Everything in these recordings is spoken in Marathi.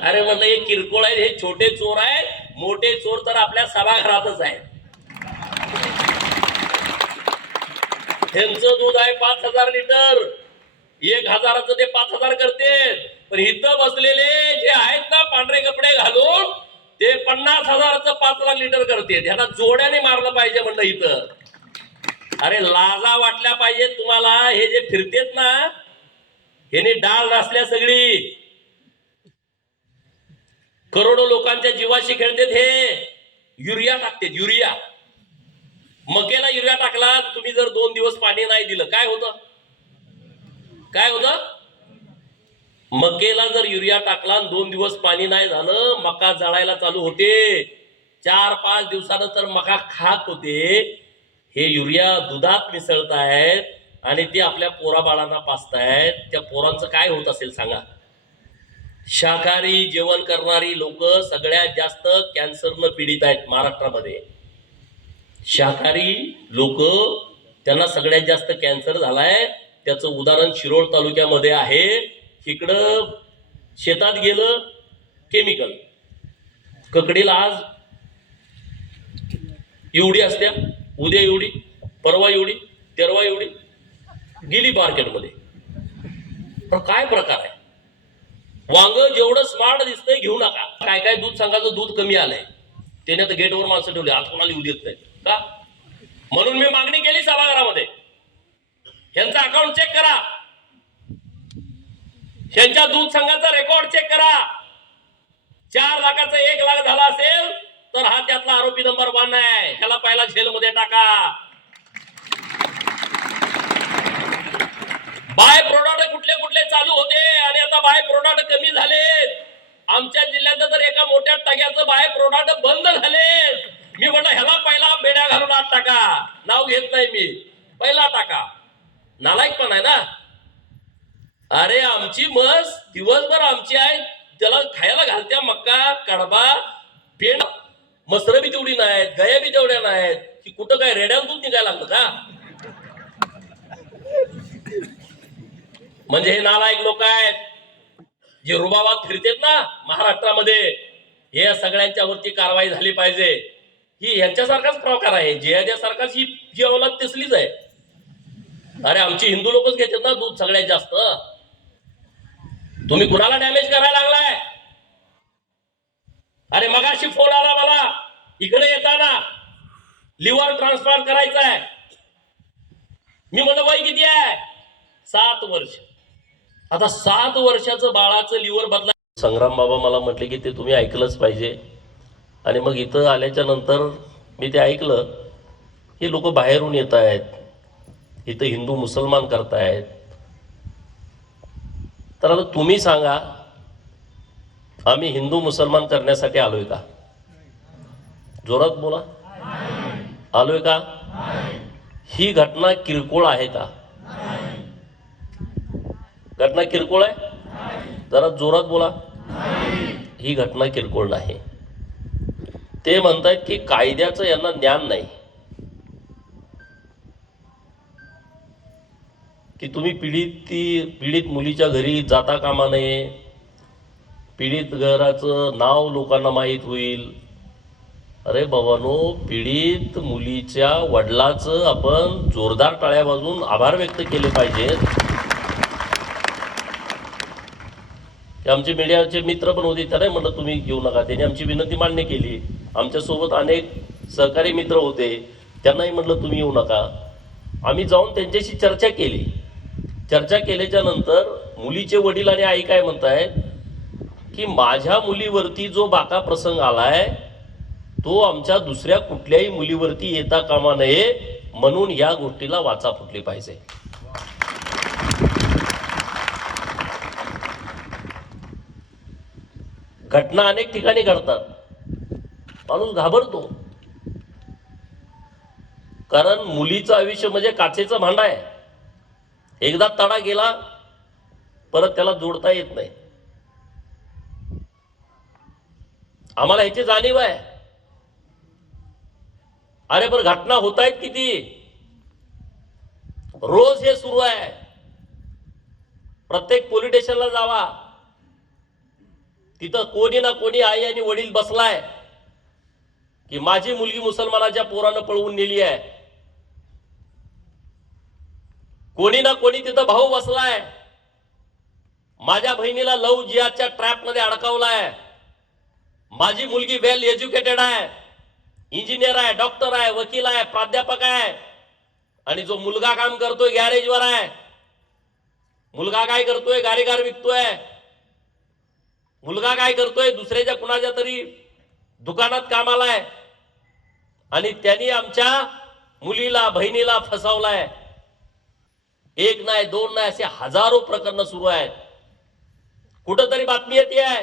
अरे म्हणलं हे किरकोळ आहे, हे छोटे चोर आहेत, मोठे चोर तर आपल्या सभागृहातच आहेत. त्यांचं दूध आहे 5,000 लिटर, 1,000चं ते 5,000 करते. पण इथं बसलेले जे आहेत ना पांढरे कपडे घालून, ते 50,000चं 5 लाख लिटर करते. त्यांना जोड्याने मारलं पाहिजे म्हणलं इथं. अरे लाजा वाटल्या पाहिजे तुम्हाला. हे जे फिरतेत ना, ह्याने डाळ नसल्या सगळी करोडो लोकांच्या जीवाशी खेळतेत. हे युरिया टाकतेत, युरिया. मकेला युरिया टाकला तुम्ही, जर 2 दिवस पाणी नाही दिलं काय होतं? काय होतं? मकेला जर युरिया टाकला 2 दिवस पाणी नाही झालं, मका जळायला चालू होते. 4-5 दिवसानं तर मका खाक होते. हे युरिया दुधात मिसळतायत आणि ते आपल्या पोराबाळांना पाजतायत. त्या पोरांचं काय होत असेल सांगा. शाकाहारी जेवण करणारी लोक सगळ्यात जास्त कॅन्सरनं पीडित आहेत महाराष्ट्रामध्ये. शाकाहारी लोक, त्यांना सगळ्यात जास्त कॅन्सर झालाय. त्याचं उदाहरण शिरोळ तालुक्यामध्ये आहे. इकडं शेतात गेलं केमिकल, ककडीला आज एवढी असत्या, उद्या एवढी, परवा एवढी, तेरवा एवढी, गेली मार्केटमध्ये. पण काय प्रकार आहे? वांग जेवढं स्मार्ट दिसतंय घेऊ नका. काय काय दूध संघाचं दूध कमी आलंय, त्याने तर गेटवर माणसं ठेवली, आज कोणाला येऊ देत नाही का? म्हणून मी मागणी केली सभागृहामध्ये, यांचं अकाउंट चेक करा, यांच्या दूध संघाचा रेकॉर्ड चेक करा. 4 लाखाचं 1 लाख झाला असेल तर हा त्यातला आरोपी नंबर 1 आहे. ह्याला पहिला जेलमध्ये टाका. बाय प्रोडक्ट कुठले कुठले चालू होते आणि आता बाय प्रोडक्ट कमी झालेत. आमच्या जिल्ह्यात तर एका मोठ्या टाक्याचं बाय प्रोडक्ट बंद झालेत. मी म्हटलं ह्याला पहिला बेड्या घालून आत टाका. नाव घेत नाही मी, पहिला टाका. नालायक पण आहे ना. अरे आमची म्हस दिवसभर आमची आहे, त्याला खायला घालत्या मक्का, कडबा, पेंड. मसर बी तेवढी नाहीत, गाया बी तेवढ्या नाहीत की कुठं काय रेड्याला दूध निघायला लागलं का? म्हणजे हे नालायक लोक आहेत जे रुबाबात फिरतेत ना महाराष्ट्रामध्ये. हे सगळ्यांच्या वरती कारवाई झाली पाहिजे. ही यांच्यासारखाच प्रकार आहे, जेहाद्यासारखाच ही औलाद तसलीच आहे. अरे आमची हिंदू लोकच घेतात ना दूध सगळ्यात जास्त. तुम्ही कुणाला डॅमेज करायला लागलाय? अरे मगाशी फोन आला मला, इकडे येताना लिव्हर ट्रान्सप्लांट करायचं आहे. मी म्हणलं वय किती आहे? 7 वर्ष. आता 7 वर्षाचं बाळाचं लिव्हर बदला. संग्राम बाबा मला म्हटले की ते तुम्ही ऐकलंच पाहिजे. आणि मग इथं आल्याच्या नंतर मी ते ऐकलं. हे लोक बाहेरून येत आहेत, इथं हिंदू मुसलमान करतायत. तर आता तुम्ही सांगा, आम्ही हिंदू मुसलमान करण्यासाठी आलोय का? जोरात बोला, आलोय का? ही घटना किरकोळ आहे का? घटना किरकोळ आहे? जरा जोरात बोला. ही घटना किरकोळ नाही. ते म्हणतात की कायद्याचं यांना ज्ञान नाही, की तुम्ही पीडित मुलीच्या घरी जाता कामा नये, पीडित घराचं नाव लोकांना माहीत होईल. अरे बाबांनो, पीडित मुलीच्या वडिलाचं आपण जोरदार टाळ्या वाजवून आभार व्यक्त केले पाहिजेत. आमचे मीडियाचे मित्र पण होते, त्याने म्हटलं तुम्ही घेऊ नका. त्यांनी आमची विनंती मान्य केली. आमच्यासोबत अनेक सहकारी मित्र होते, त्यांनाही म्हटलं तुम्ही येऊ नका. आम्ही जाऊन त्यांच्याशी चर्चा केली. चर्चा केल्याच्या नंतर मुलीचे वडील आणि आई काय म्हणतायत की माझ्या मुलीवरती जो बाका प्रसंग आलाय तो आमच्या दुसऱ्या कुठल्याही मुलीवरती येता कामा नये, म्हणून या गोष्टीला वाचा फुटली पाहिजे. घटना अनेक ठिकाणी घडतात, माणूस घाबरतो. कारण मुलीचं आयुष्य म्हणजे काचेचं भांडं आहे. एकदा तडा गेला परत त्याला जोडता येत नाही. आम्हाला ह्याची जाणीव आहे. अरे पण घटना होत आहेत किती, रोज हे सुरू आहे. प्रत्येक पोलीस स्टेशनला जावा, तिथं कोणी ना कोणी आई आणि वडील बसलाय की माझी मुलगी मुसलमानाच्या पोरानं पळवून नेली आहे. कोणी ना कोणी तिथं भाऊ बसलाय, माझ्या बहिणीला लव जिहादच्या ट्रॅप मध्ये अडकवलाय. माझी मुलगी वेल एज्युकेटेड आहे, इंजिनियर आहे, डॉक्टर आहे, वकील आहे, प्राध्यापक आहे. आणि जो मुलगा काम करतोय गॅरेजवर आहे, मुलगा काय करतोय, गारेगार विकतोय, मुलगा काय करतोय, दुसऱ्याच्या कुणाच्या तरी दुकानात कामाला आहे. आणि त्यांनी आमच्या मुलीला बहिणीला फसवलाय. एक नाही दोन नाही असे हजारो प्रकरण सुरू आहेत. कुठंतरी बातमी येते आहे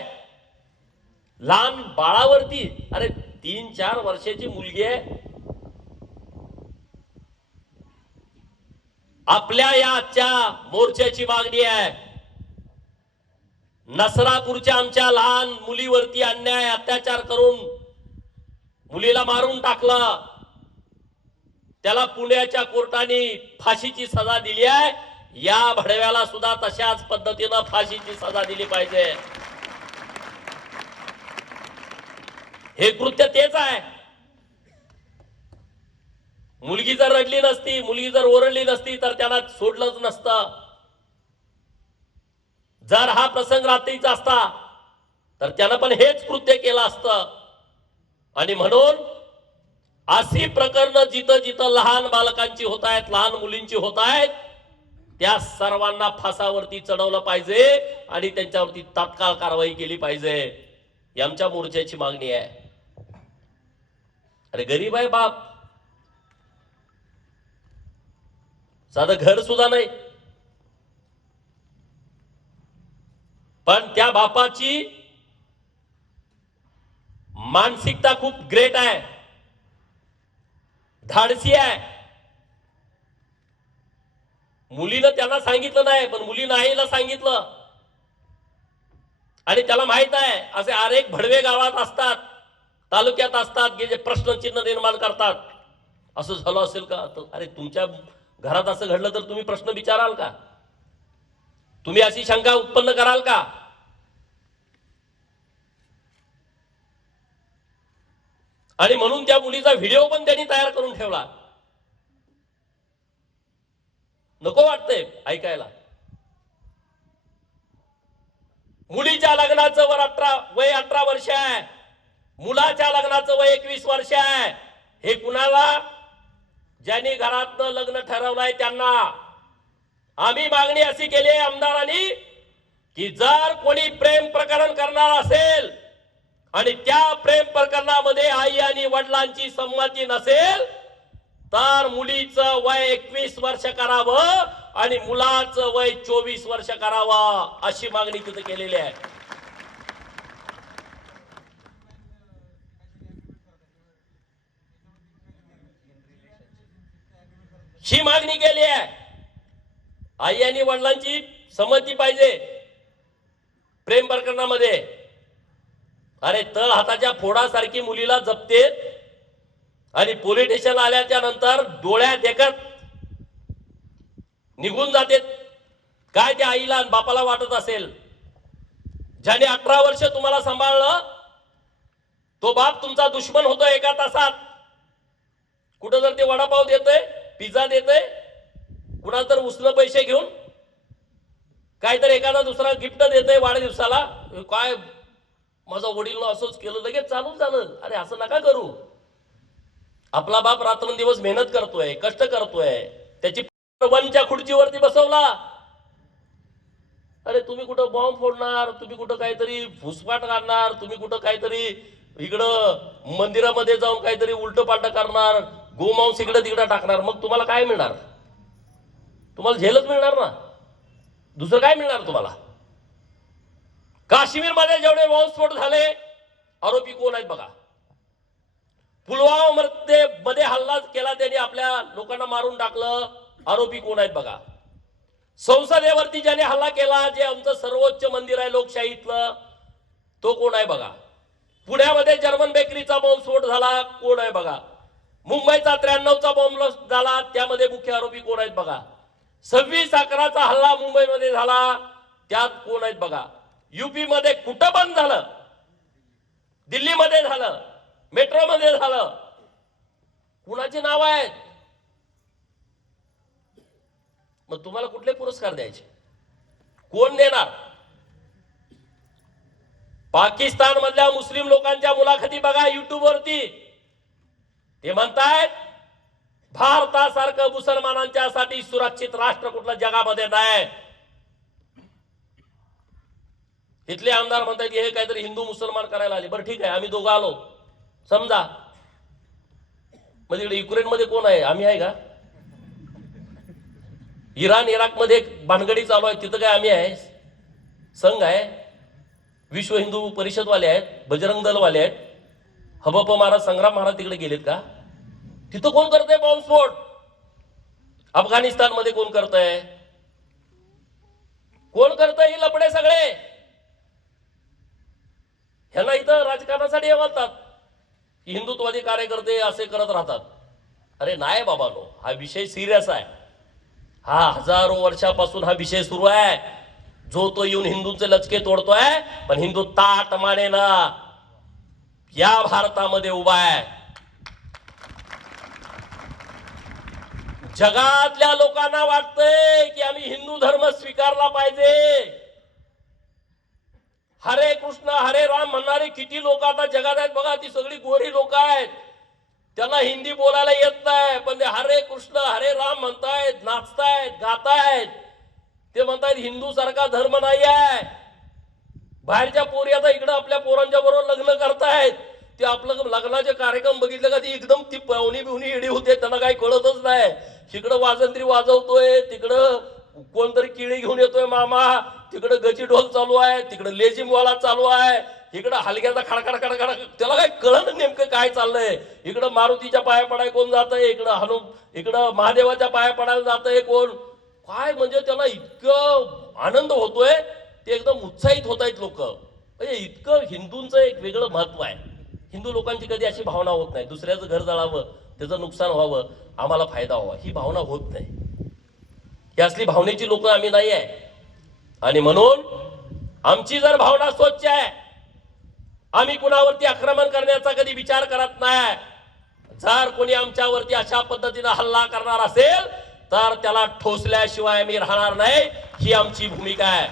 लहान बाळावरती, अरे 3-4 वर्षाची मुलगी आहे. आपल्या या आजच्या मोर्चाची मागणी आहे, नसरापूरच्या आमच्या लहान मुलीवरती अन्याय अत्याचार करून मुलीला मारून टाकलं, त्याला पुण्याच्या कोर्टाने फाशीची सजा दिली आहे. या भडव्याला सुद्धा तशाच पद्धतीनं फाशीची सजा दिली पाहिजे. हे कृत्य तेच आहे. मुलगी जर रडली नसती, मुलगी जर ओरडली नसती तर त्याला सोडलंच नसतं. जर हा प्रसंग रात्रीचा असता तर त्यानं पण हेच कृत्य केलं असतं. आणि म्हणून अशी प्रकरणं जिथं जिथं लहान बालकांची होत आहेत, लहान मुलींची होत आहेत, त्या सर्वांना फासावरती चढवलं पाहिजे आणि त्यांच्यावरती तात्काळ कारवाई केली पाहिजे. ही आमच्या मोर्चाची मागणी आहे. अरे गरीब आहे बाप, साधं घर सुद्धा नाही, पण त्या बापाची मानसिकता खूप ग्रेट आहे, धाडसी आहे. मुलीनं त्यांना सांगितलं नाही, पण मुलीनं आईला सांगितलं. आणि त्याला माहित आहे असे अनेक भडवे गावात असतात, तालुक्यात असतात की जे प्रश्नचिन्ह निर्माण करतात. असं झालं असेल का? अरे तुमच्या घरात असं घडलं तर तुम्ही प्रश्न विचाराल का? तुम्ही अशी शंका उत्पन्न कराल का? आणि म्हणून त्या मुलीचा व्हिडिओ पण त्यांनी तयार करून ठेवला. नको वाटतंय ऐकायला. मुलीच्या लग्नाचं वय 18 वर्ष आहे, मुलाच्या लग्नाचं वय 21 वर्ष आहे. हे कुणाला? ज्यांनी घरातनं लग्न ठरवलंय त्यांना. आम्ही मागणी अशी केली आहे आमदारांनी की जर कोणी प्रेम प्रकरण करणार असेल आणि त्या प्रेम प्रकरणामध्ये आई आणि वडिलांची संमती नसेल तर मुलीचं वय 21 वर्ष करावं आणि मुलाचं वय 24 वर्ष करावं, अशी मागणी तिथे केलेली आहे. ही मागणी केली आहे. आई आणि वडिलांची संमती पाहिजे प्रेम प्रकरणामध्ये. अरे तळ हाताच्या फोडासारखी मुलीला जपतेत आणि पोलीस स्टेशन आल्याच्या नंतर डोळ्यात देखत निघून जाते. काय त्या आईला आणि बापाला वाटत असेल? ज्याने 18 वर्ष तुम्हाला सांभाळलं तो बाप तुमचा दुश्मन होतो एका तासात. कुठं जर ते वडापाव देतोय, पिझ्झा देतोय, कुणा तर उसनं पैसे घेऊन काहीतरी एखादा दुसरा गिफ्ट देतोय वाढदिवसाला, काय माझा वडील असंच केलं, लगेच चालू झालं. अरे असं नका करू. आपला बाप रात्रंदिवस मेहनत करतोय, कष्ट करतोय, त्याची वनच्या खुर्चीवरती बसवला. अरे तुम्ही कुठं बॉम्ब फोडणार, तुम्ही कुठं काहीतरी फुसफाट काढणार, तुम्ही कुठं काहीतरी इकडं मंदिरामध्ये जाऊन काहीतरी उलट पालट करणार, गोमांस इकडं तिकडं टाकणार, मग तुम्हाला काय मिळणार? तुम्हाला झेलच मिळणार ना, दुसरं काय मिळणार तुम्हाला? काश्मीरमध्ये जेवढे बॉम्बस्फोट झाले, आरोपी कोण आहेत बघा. पुलवामा मध्ये हल्ला केला, त्यांनी आपल्या लोकांना मारून टाकलं, आरोपी कोण आहेत बघा. संसदेवरती ज्याने हल्ला केला, जे आमचं सर्वोच्च मंदिर आहे लोकशाहीतलं, तो कोण आहे बघा. पुण्यामध्ये जर्मन बेकरीचा बॉम्बस्फोट झाला, कोण आहे बघा. मुंबईचा 93चा बॉम्ब झाला, त्यामध्ये मुख्य आरोपी कोण आहेत बघा. 26/11चा हल्ला मुंबईमध्ये झाला, त्यात कोण आहेत बघा. युपी मध्ये कुठं बंद झालं? दिल्लीमध्ये झालं, मेट्रोमध्ये झालं. कुणाची नाव आहेत? मग तुम्हाला कुठले पुरस्कार द्यायचे? कोण देणार? पाकिस्तान मधल्या मुस्लिम लोकांच्या मुलाखती बघा युट्यूब वरती. ते म्हणतायत भारतासारखं मुसलमानांच्यासाठी सुरक्षित राष्ट्र कुठलं जगामध्ये नाही. इथले आमदार म्हणतात की हे काहीतरी हिंदू मुसलमान करायला आले. बरं ठीक आहे, आम्ही दोघं आलो समजा, मग तिकडे युक्रेनमध्ये कोण आहे? आम्ही आहे का? इराण इराक मध्ये भानगडी चालू आहे, तिथं काय आम्ही आहे? संघ आहे, विश्व हिंदू परिषदवाले आहेत, बजरंग दलवाले आहेत, हबप महाराज संग्राम महाराज तिकडे गेलेत का? तिथं कोण करतंय बॉम्बस्फोट? अफगाणिस्तान मध्ये कोण करतंय? कोण करतंय? हे लपडे सगळे. ह्याला इथं राजकारणासाठी म्हणतात की हिंदुत्ववादी कार्यकर्ते असे करत राहतात. अरे नाही बाबांनो, हा विषय सिरियस आहे. हा हजारो वर्षापासून हा विषय सुरू आहे. जो तो येऊन हिंदूंचे लचके तोडतोय, पण हिंदू ताट मानेना या भारतामध्ये उभा आहे. जगातल्या लोकांना वाटतंय की आम्ही हिंदू धर्म स्वीकारला पाहिजे. हरे कृष्ण हरे राम म्हणणारे किती लोक आता जगात आहेत बघा. ती सगळी गोरी लोक आहेत, त्यांना हिंदी बोलायला येत नाही, पण ते हरे कृष्ण हरे राम म्हणतायत, नाचतायत, गातायत. ते म्हणतायत हिंदू सारखा धर्म नाही आहे. बाहेरच्या पोरी आता इकडे आपल्या पोरांच्या बरोबर लग्न करतायत. ते आपलं लग्नाचे कार्यक्रम बघितले का ती एकदम ती पाहुणी बिवणी इडी होते, त्यांना काही कळतच नाही. इकडं वाजंत्री वाजवतोय, तिकडं कोणतरी किळी घेऊन येतोय मामा, तिकडं गची ढोल चालू आहे, तिकडं लेझिम वाला चालू आहे, इकडं हलग्याचा खडखड खडखड, त्याला काय कळलं नेमकं काय चाललंय. इकडं मारुतीच्या पाया पडाय कोण जातंय, इकडं महादेवाच्या पाया पडायला जातंय कोण काय. म्हणजे त्याला इतकं आनंद होतोय, ते एकदम उत्साहित होत आहेत लोक. म्हणजे इतकं हिंदूंचं एक वेगळं महत्व आहे. हिंदू लोकांची कधी अशी भावना होत नाही दुसऱ्याचं घर जळावं, त्याचं नुकसान व्हावं, आम्हाला फायदा व्हावा, ही भावना होत नाही. ही असली भावनेची लोक आम्ही नाही आहे. आणि म्हणून आमची जर भावना स्वच्छ आहे, आम्ही कुणावरती आक्रमण करण्याचा कधी विचार करत नाही. जर कोणी आमच्यावरती अशा पद्धतीने हल्ला करणार असेल तर त्याला ठोसल्याशिवाय आम्ही राहणार नाही, ही आमची भूमिका आहे.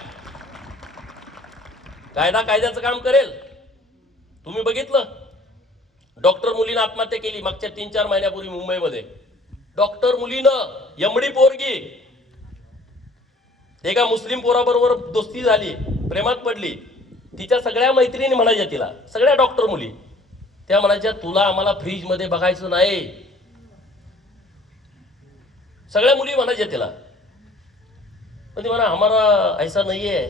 कायदा कायद्याचं काम करेल. तुम्ही बघितलं डॉक्टर मुलीनं आत्महत्या केली मागच्या 3-4 महिन्यापूर्वी मुंबईमध्ये. डॉक्टर मुलीनं, एमडी पोरगी, एका मुस्लिम पोराबरोबर दोस्ती झाली, प्रेमात पडली. तिच्या सगळ्या मैत्रिणी म्हणायच्या तिला, सगळ्या डॉक्टर मुली, त्या म्हणायच्या तुला आम्हाला फ्रीज मध्ये बघायचं नाही. सगळ्या मुली म्हणायच्या तिला. पण ती म्हणा हमारा ऐसा नहीं है,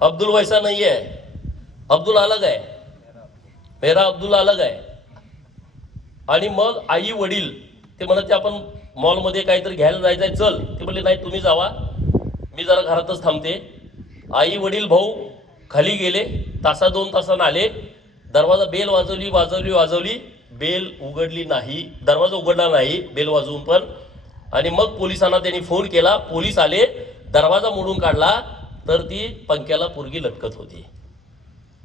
अब्दुल वैसा नहीं है, अब्दुल अलग है, मेरा अब्दुल अलग है. आणि मग आई वडील ते म्हणत आपण मॉलमध्ये काहीतरी घ्यायला जायचंय, चल. ते म्हणले नाही तुम्ही जावा, मी जरा घरातच थांबते. आई वडील भाऊ खाली गेले, तासा 2 तासानं आले. दरवाजा बेल वाजवली वाजवली वाजवली, बेल उघडली नाही, दरवाजा उघडला नाही बेल वाजवून पण. आणि मग पोलिसांना त्यांनी फोन केला, पोलीस आले, दरवाजा मोडून काढला तर ती पंख्याला पोरगी लटकत होती.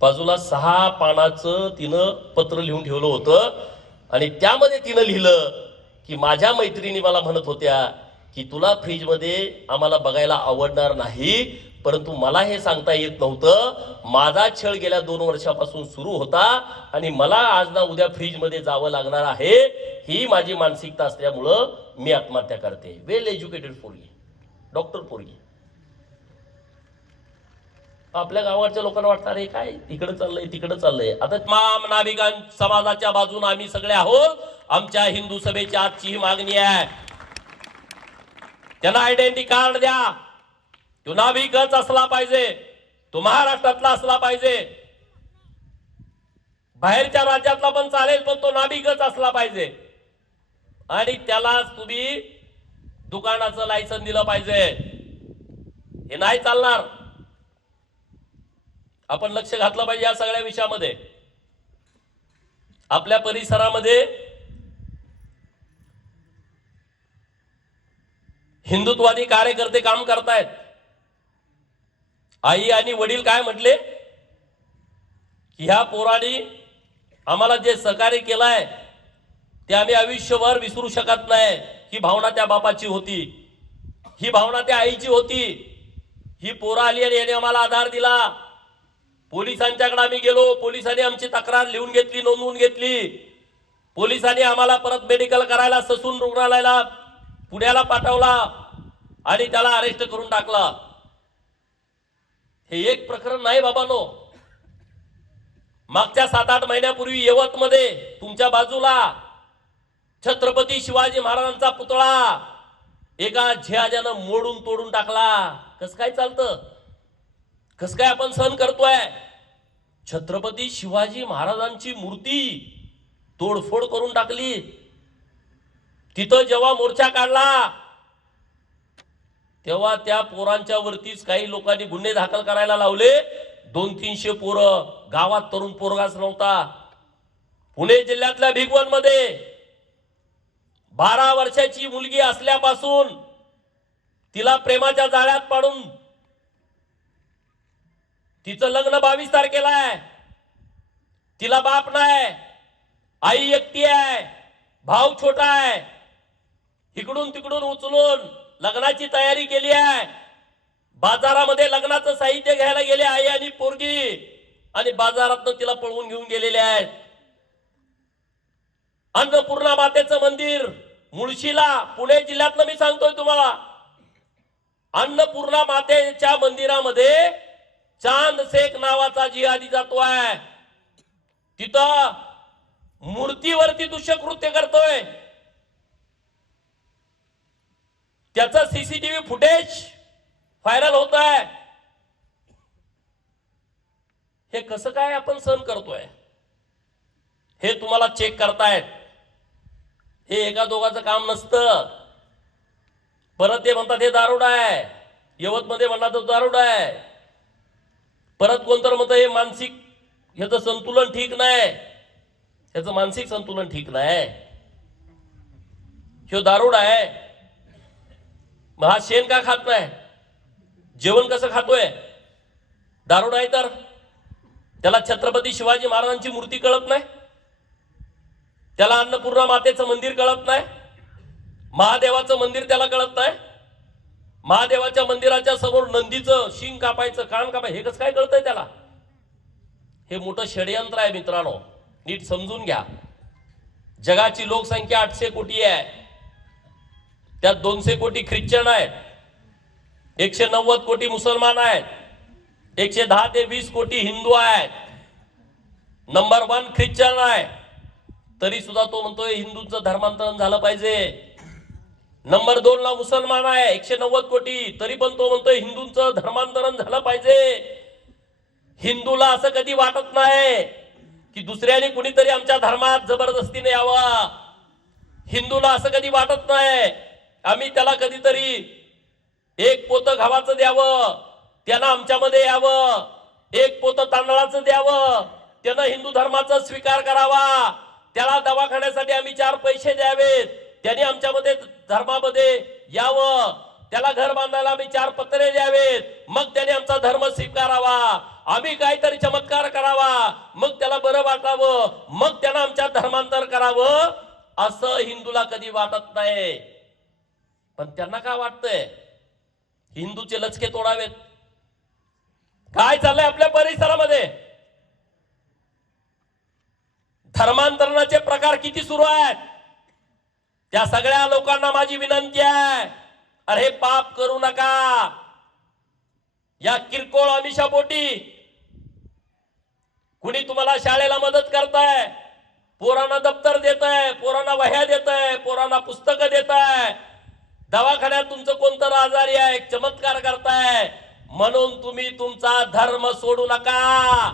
बाजूला 6 पानाचं तिनं पत्र लिहून ठेवलं होतं. आणि त्यामध्ये तिनं लिहिलं की माझ्या मैत्रिणी मला म्हणत होत्या की तुला फ्रीजमध्ये आम्हाला बघायला आवडणार नाही, परंतु मला हे सांगता येत नव्हतं. माझा छळ गेल्या 2 वर्षापासून सुरू होता आणि मला आज ना उद्या फ्रीजमध्ये जावं लागणार आहे. ही माझी मानसिकता असल्यामुळं मी आत्महत्या करते. वेल एज्युकेटेड पोरगी, डॉक्टर पोरगी. आपल्या गावाच्या लोकांना वाटतं अरे काय इकडे चाललंय तिकडे चाललंय. आता तमाम नाभिकां समाजाच्या बाजूने आम्ही सगळे आहोत. आमच्या हिंदू सभेची आजची ही मागणी आहे, त्यांना आयडेंटिटी कार्ड द्या. तो नाभिकच असला पाहिजे, तो महाराष्ट्रातला असला पाहिजे, बाहेरच्या राज्यातला पण चालेल, पण तो नाभिकच असला पाहिजे. आणि त्यालाच तुम्ही दुकानाचं लायसन दिलं पाहिजे. हे नाही चालणार. आपण लक्ष घातलं पाहिजे या सगळ्या विषयामध्ये. आपल्या परिसरामध्ये हिंदुत्ववादी कार्यकर्ते काम करतायत. आई आणि वडील काय म्हटले की ह्या पोराने आम्हाला जे सहकार्य केलंय ते आम्ही आयुष्यभर विसरू शकत नाही. ही भावना त्या बापाची होती, ही भावना त्या आईची होती. ही पोरं आली आणि याने आम्हाला आधार दिला. पोलिसांच्याकडे आम्ही गेलो, पोलिसांनी आमची तक्रार लिहून घेतली, नोंदवून घेतली. पोलिसांनी आम्हाला परत मेडिकल करायला ससून रुग्णालयाला पुण्याला पाठवला आणि त्याला अरेस्ट करून टाकला. हे एक प्रकरण नाही बाबांनो. मागच्या 7-8 महिन्यापूर्वी यवतमध्ये तुमच्या बाजूला छत्रपती शिवाजी महाराजांचा पुतळा एका झिहाजानं मोडून तोडून टाकला. कसं काय चालतं? कसं काय आपण सहन करतोय? छत्रपती शिवाजी महाराजांची मूर्ती तोडफोड करून टाकली. तिथं जेव्हा मोर्चा काढला तेव्हा त्या पोरांच्या वरतीच काही लोकांनी गुन्हे दाखल करायला लावले. 200-300 पोरं, गावात तरुण पोरगाच नव्हता. पुणे जिल्ह्यातल्या भिगवण मध्ये 12 वर्षाची मुलगी असल्यापासून तिला प्रेमाच्या जाळ्यात पाडून तिचं लग्न 22 तारखेला आहे. तिला बाप नाही, आई एकटी आहे, भाऊ छोटा आहे. इकडून तिकडून उचलून लग्नाची तयारी केली आहे. बाजारामध्ये लग्नाचं साहित्य घ्यायला गेले आई आणि पोरगी आणि बाजारातनं तिला पळवून घेऊन गेलेले आहेत. अन्नपूर्णा मातेचं मंदिर मुळशीला, पुणे जिल्ह्यातलं मी सांगतोय तुम्हाला, अन्नपूर्णा मातेच्या मंदिरामध्ये चांद शेख नावाचा जिहादी जातो आहे. तिथं मूर्तीवरती दुष्कृत्य करतोय. त्याचं सीसीटीव्ही फुटेज व्हायरल होत आहे. हे कसं काय आपण सहन करतोय? हे तुम्हाला चेक करतायत. हे एका दोघांचं काम नसतं. परत ते म्हणतात हे दारुडा आहे, यवतमध्ये म्हणतात तो दारुडा आहे. परत कोणतर म्हणतं हे मानसिक, ह्याचं संतुलन ठीक नाही, ह्याचं मानसिक संतुलन ठीक नाही, ह्यो दारुडा आहे. मग हा शेण का खात नाही? जेवण कसं खातोय? दारुडा आहे तर त्याला छत्रपती शिवाजी महाराजांची मूर्ती कळत नाही, त्याला अन्नपूर्णा मातेचं मंदिर कळत नाही, महादेवाचं मंदिर त्याला कळत नाही. महादेवाच्या मंदिराच्या समोर नंदीचं शिंग कापायचं, कान कापायचं हे कसं काय कळतंय त्याला? हे मोठं षडयंत्र आहे मित्रांनो, नीट समजून घ्या. जगाची लोकसंख्या 800 कोटी आहे. त्यात 200 कोटी ख्रिश्चन आहेत, 190 कोटी मुसलमान आहेत, 110 ते 20 कोटी हिंदू आहेत. नंबर 1 ख्रिश्चन आहे, तरी सुद्धा तो म्हणतोय हिंदूंचं धर्मांतरण झालं पाहिजे. नंबर 2 ला मुसलमान आहे, 190 कोटी, तरी पण तो म्हणतोय हिंदूंचं धर्मांतरण झालं पाहिजे. हिंदूला असं कधी वाटत नाही की दुसऱ्याने कुणीतरी आमच्या धर्मात जबरदस्तीने यावं. हिंदूला असं कधी वाटत नाही आम्ही त्याला कधीतरी 1 पोतं गव्हाचं द्यावं, त्यानं आमच्यामध्ये यावं, 1 पोतं तांदळाचं द्यावं, त्यानं हिंदू धर्माचा स्वीकार करावा, त्याला दवाखान्यासाठी आम्ही 4 पैसे द्यावेत, त्याने आमच्यामध्ये धर्मामध्ये यावं, त्याला घर बांधायला आम्ही 4 पत्रे द्यावेत, मग त्याने आमचा धर्म स्वीकारावा, आम्ही काहीतरी चमत्कार करावा, मग त्याला बरं वाटावं, मग त्यानं आमच्या धर्मांतर करावं, असं हिंदूला कधी वाटत नाही. पण त्यांना काय वाटतंय? हिंदूचे लचके तोडावेत. काय चाललंय आपल्या परिसरामध्ये? धर्मांतरणाचे प्रकार किती सुरू आहेत? त्या सगळ्या लोकांना माझी विनंती आहे, अरे पाप करू नका. या किरकोळ आमिषापोटी कुणी तुम्हाला शाळेला मदत करताय, पोरांना दप्तर देताय, पोरांना वह्या देताय, पोरांना पुस्तकं देताय, दवाखान्यात तुमचं कोणतं आजारी आहे चमत्कार करताय, म्हणून तुम्ही तुमचा धर्म सोडू नका.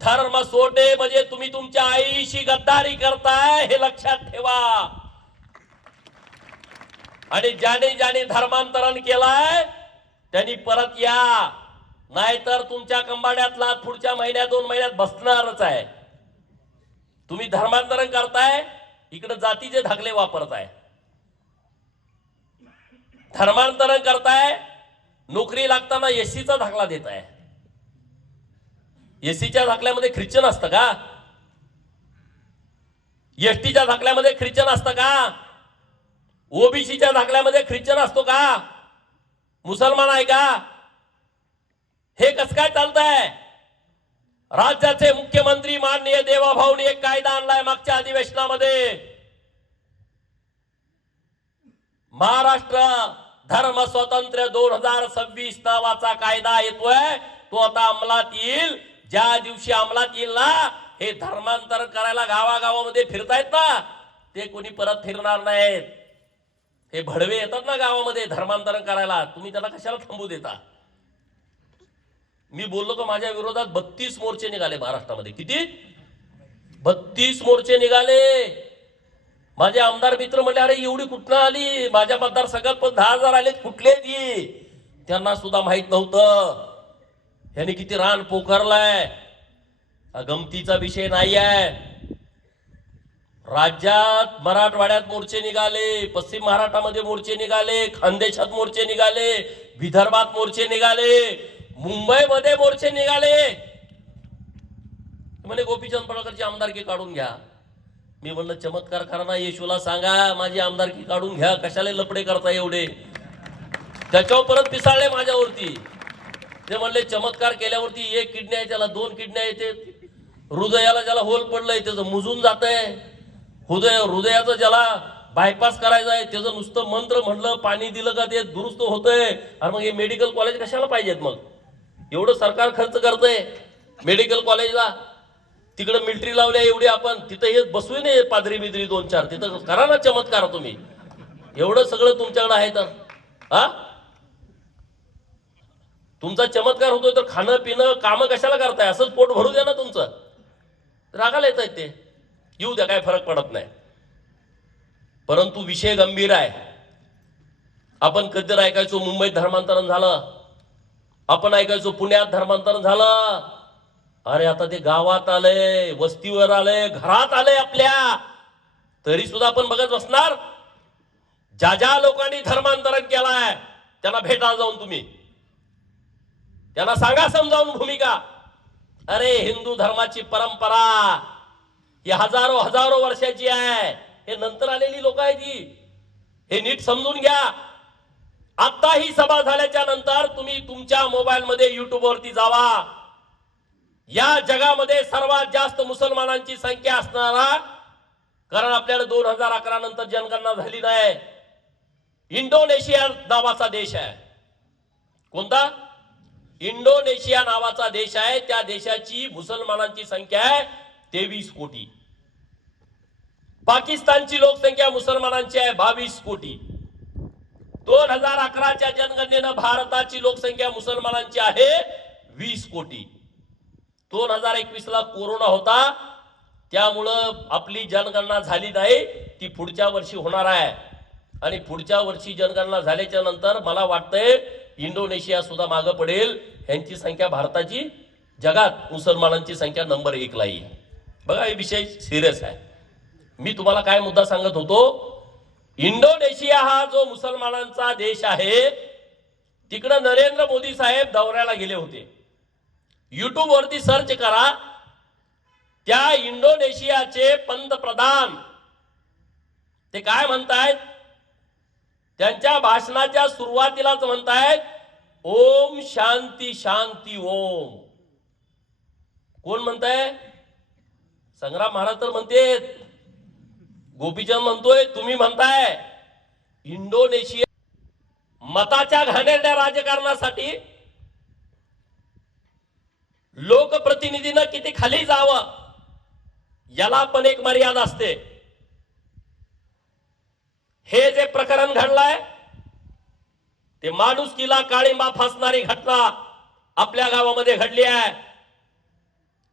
धर्म सोडणे म्हणजे तुम्ही तुमच्या आईशी गद्दारी करताय, हे लक्षात ठेवा. आणि ज्याने धर्मांतरण केलाय त्यांनी परत या, नाहीतर तुमच्या कंबाड्यातला पुढच्या महिन्यात 2 महिन्यात बसणारच आहे. तुम्ही धर्मांतरण करताय, इकडे जातीचे धागले वापरताय. धर्मांतरण करताय, नोकरी लागताना एससीचा दाखला देत आहे. एससीच्या दाखल्यामध्ये ख्रिश्चन असतं का? एसटीच्या दाखल्यामध्ये ख्रिश्चन असतं का? ओबीसीच्या दाखल्यामध्ये ख्रिश्चन असतो का? मुसलमान आहे का? हे कसं काय चालतंय? राज्याचे मुख्यमंत्री माननीय देवाभाऊनी एक कायदा आणलाय मागच्या अधिवेशनामध्ये. महाराष्ट्र धर्म स्वातंत्र्य 2026 नावाचा कायदा येतोय. तो आता अंमलात येईल. ज्या दिवशी अंमलात येईल ना, हे धर्मांतर करायला गावागावामध्ये फिरतायत ना, ते कोणी परत फिरणार नाहीत. हे भडवे येतात ना गावामध्ये धर्मांतरण करायला, तुम्ही त्याला कशाला थांबू देता? मी बोललो का माझ्या विरोधात 32 मोर्चे निघाले महाराष्ट्रामध्ये. किती? 32 मोर्चे निघाले. माझे आमदार मित्र म्हणले, अरे एवढी कुठनं आली? माझ्या मतदारसंघात पण 10,000 आले. कुठले ती? त्यांना सुद्धा माहित नव्हतं यांनी किती रान पोखरलाय. गमतीचा विषय नाही आहे. राज्यात मराठवाड्यात मोर्चे निघाले, पश्चिम महाराष्ट्रामध्ये मोर्चे निघाले, खानदेशात मोर्चे निघाले, विदर्भात मोर्चे निघाले, मुंबईमध्ये मोर्चे निघाले. म्हणे गोपीचंद पडळकरची आमदारकी काढून घ्या. मी म्हणलं चमत्कार करा ना, येशूला सांगा माझी आमदारकी काढून घ्या, कशाला लपडे करता एवढे? त्याच्यावर परत पिसाळले माझ्यावरती. ते म्हणले चमत्कार केल्यावरती 1 किडनी आहे त्याला, 2 किडन्या येते, हृदयाला ज्याला होल पडलंय त्याचं मुजून जात आहे, हृदयाचं ज्याला बायपास करायचं आहे त्याचं नुसतं मंत्र म्हणलं पाणी दिलं का ते दुरुस्त होतंय. अरे मग हे मेडिकल कॉलेज कशाला पाहिजेत? मग एवढं सरकार खर्च करतंय मेडिकल कॉलेजला, तिकडं मिलिटरी लावल्या एवढी आपण, तिथं हे बसू नये पादरी बिदरी 2-4, तिथं करा ना चमत्कार तुम्ही. एवढं सगळं तुमच्याकडे आहे तर हा तुमचा चमत्कार होतोय तर खाणं पिणं कामं कशाला करताय? असंच पोट भरू द्या ना तुमचं. रागाला येत आहेत ते, येऊ द्या, काय फरक पडत नाही. परंतु विषय गंभीर आहे. आपण कधी ऐकायचो मुंबईत धर्मांतरण झालं, आपण ऐकायचो पुण्यात धर्मांतरण झालं. अरे आता ते गावात आले, वस्तीवर आले, घरात आले आपल्या, तरी सुद्धा आपण बघत बसणार. ज्या ज्या लोकांनी धर्मांतरण केलाय त्यांना भेटा जाऊन तुम्ही, त्यांना सांगा समजावून भूमिका. अरे हिंदू धर्माची परंपरा ही हजारो वर्षाची आहे. हे नंतर आलेली लोक आहेत ही, हे नीट समजून घ्या. आता ही सभा झाल्याच्या नंतर तुम्ही तुमच्या मोबाईल मध्ये युट्यूब वरती जावा. या जगामध्ये सर्वात जास्त मुसलमानांची संख्या असणारा, कारण आपल्याला 2011 नंतर जनगणना झाली नाही, इंडोनेशिया नावाचा देश आहे. कोणता? इंडोनेशिया नावाचा देश आहे. त्या देशाची मुसलमानांची संख्या आहे 23 कोटी. पाकिस्तानची लोकसंख्या मुसलमानांची आहे 22 कोटी. 2011च्या जनगणनेनं भारताची लोकसंख्या मुसलमानांची आहे 20 कोटी. 2021 ला कोरोना होता, त्यामुळं आपली जनगणना झाली नाही. ती पुढच्या वर्षी होणार आहे. आणि पुढच्या वर्षी जनगणना झाल्याच्या नंतर मला वाटतंय इंडोनेशिया सुद्धा मागं पडेल. यांची संख्या भारताची जगात मुसलमानांची संख्या नंबर 1 ला येईल. बघा हे विषय सिरियस आहे. मी तुम्हाला काय मुद्दा सांगत होतो, इंडोनेशिया हा जो मुसलमानांचा देश आहे, तिकडं नरेंद्र मोदी साहेब दौऱ्याला गेले होते. युट्यूब वरती सर्च करा. त्या इंडोनेशियाचे पंतप्रधान ते काय म्हणतायत? त्यांच्या भाषणाच्या सुरुवातीलाच म्हणतायत ओम शांती शांती ओम. कोण म्हणताय? संग्राम महाराज तर म्हणतेत, गोपीचंद म्हणतोय, तुम्ही म्हणताय. इंडोनेशिया मताच्या घाणेरड्या राजकारणासाठी लोकप्रतिनिधीनं किती खाली जावं याला पण एक मर्यादा असते. हे जे प्रकरण घडलंय ते माणुसकीला काळिंबा फासणारी घटना आपल्या गावामध्ये घडली आहे.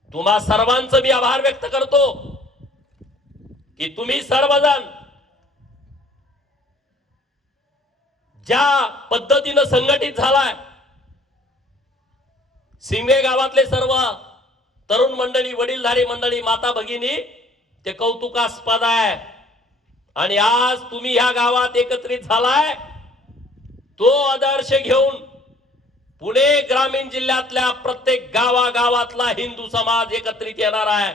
तुम्हा सर्वांचं मी आभार व्यक्त करतो की तुम्ही सर्वजण ज्या पद्धतीनं संघटित झालाय. सिंगे गावातले सर्व तरुण मंडळी, वडीलधारी मंडळी, माता भगिनी, ते कौतुकास्पद आहे. आणि आज तुम्ही ह्या गावात एकत्रित झालाय, तो आदर्श घेऊन पुणे ग्रामीण जिल्ह्यातल्या प्रत्येक गावागावातला हिंदू समाज एकत्रित येणार आहे.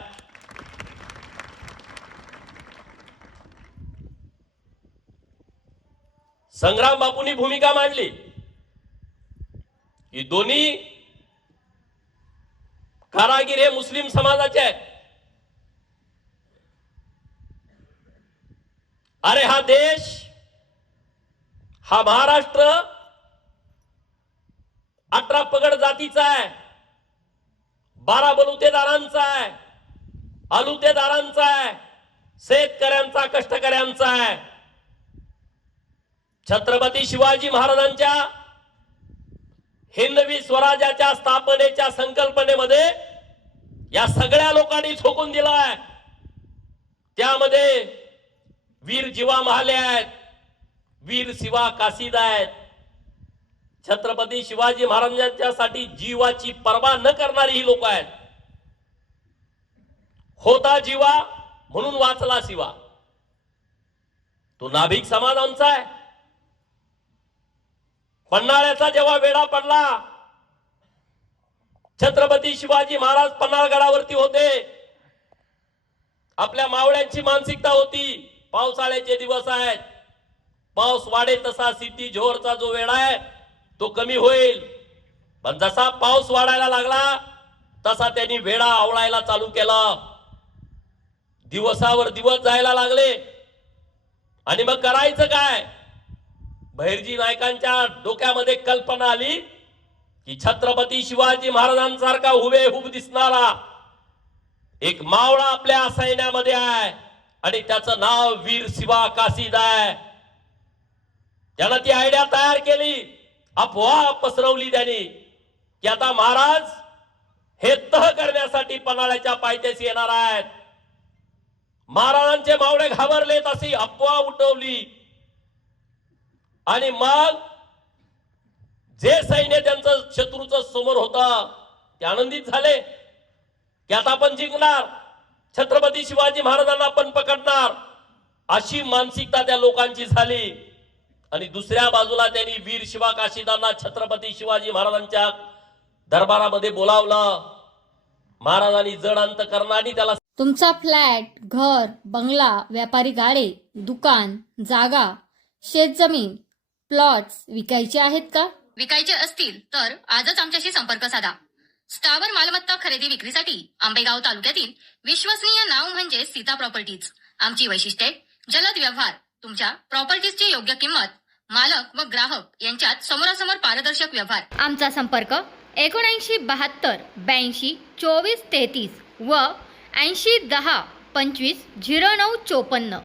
संग्राम बापूंनी भूमिका मांडली की दोन्ही कारागीर हे मुस्लिम समाजाचे आहेत. अरे हा देश, हा महाराष्ट्र 18 पगड जातीचा आहे, 12 बलुतेदारांचा आहे, अलुतेदारांचा आहे, शेतकऱ्यांचा, कष्टकऱ्यांचा आहे. छत्रपती शिवाजी महाराजांच्या हिंदवी स्वराज्याच्या स्थापनेच्या संकल्पनेमध्ये या सगळ्या लोकांनी झोकून दिलाय. त्यामध्ये वीर जीवा महाले आहेत, वीर शिवा काशीद आहेत. छत्रपती शिवाजी महाराजांच्यासाठी जीवाची पर्वा न करणारी ही लोक आहेत. होता जीवा म्हणून वाचला शिवा. तो नाभिक समाज आमचा आहे. पन्हाळ्याचा जेव्हा वेढा पडला, छत्रपती शिवाजी महाराज पन्हाळगडावरती होते. आपल्या मावळ्यांची मानसिकता होती, पावसाळ्याचे दिवस आहेत, पाऊस वाढेल तसा सिद्धी जोहरचा जो वेळा आहे तो कमी होईल. पण जसा पाऊस वाढायला लागला तसा त्यांनी वेढा आवळायला चालू केला. दिवसावर दिवस जायला लागले आणि मग करायचं काय? बहिर्जी नायकांच्या डोक्यामध्ये कल्पना आली की छत्रपती शिवाजी महाराजांसारखा हुबेहूब दिसणारा एक मावळा आपल्या सैन्यामध्ये आहे आणि त्याचं नाव वीर शिवा काशीद आहे. त्यानं ती आयडिया तयार केली, अफवा पसरवली त्यांनी की आता महाराज हे तह करण्यासाठी पन्हाळ्याच्या पायथ्याशी येणार आहेत. महाराजांचे मावळे घाबरलेत अशी अफवा उठवली आणि मग जे सैन्य त्यांचं शत्रूचं समोर होतं ते आनंदित झाले की आता आपण जिंकणार, छत्रपती शिवाजी महाराजांना आपण पकडणार, अशी मानसिकता त्या लोकांची झाली. आणि दुसऱ्या बाजूला त्यांनी वीर शिवा काशीदांना छत्रपती शिवाजी महाराजांच्या दरबारामध्ये बोलावलं. महाराजांनी जड अंतकरणाने त्याला तुमचा फ्लॅट, घर, बंगला, व्यापारी गाडे, दुकान, जागा, शेतजमीन, प्लॉट्स विकायचे आहेत का? विकायचे असतील तर आजच आमच्याशी संपर्क साधा. स्थावर मालमत्ता खरेदी विक्रीसाठी आंबेगाव तालुक्यातील विश्वसनीय नाव म्हणजे सीता प्रॉपर्टीज. आमची वैशिष्ट्ये: जलद व्यवहार, तुमच्या प्रॉपर्टीजची योग्य किंमत, मालक व ग्राहक यांच्यात समोरासमोर पारदर्शक व्यवहार. आमचा संपर्क 7972 82 24 33 व 80 10 25 09 54.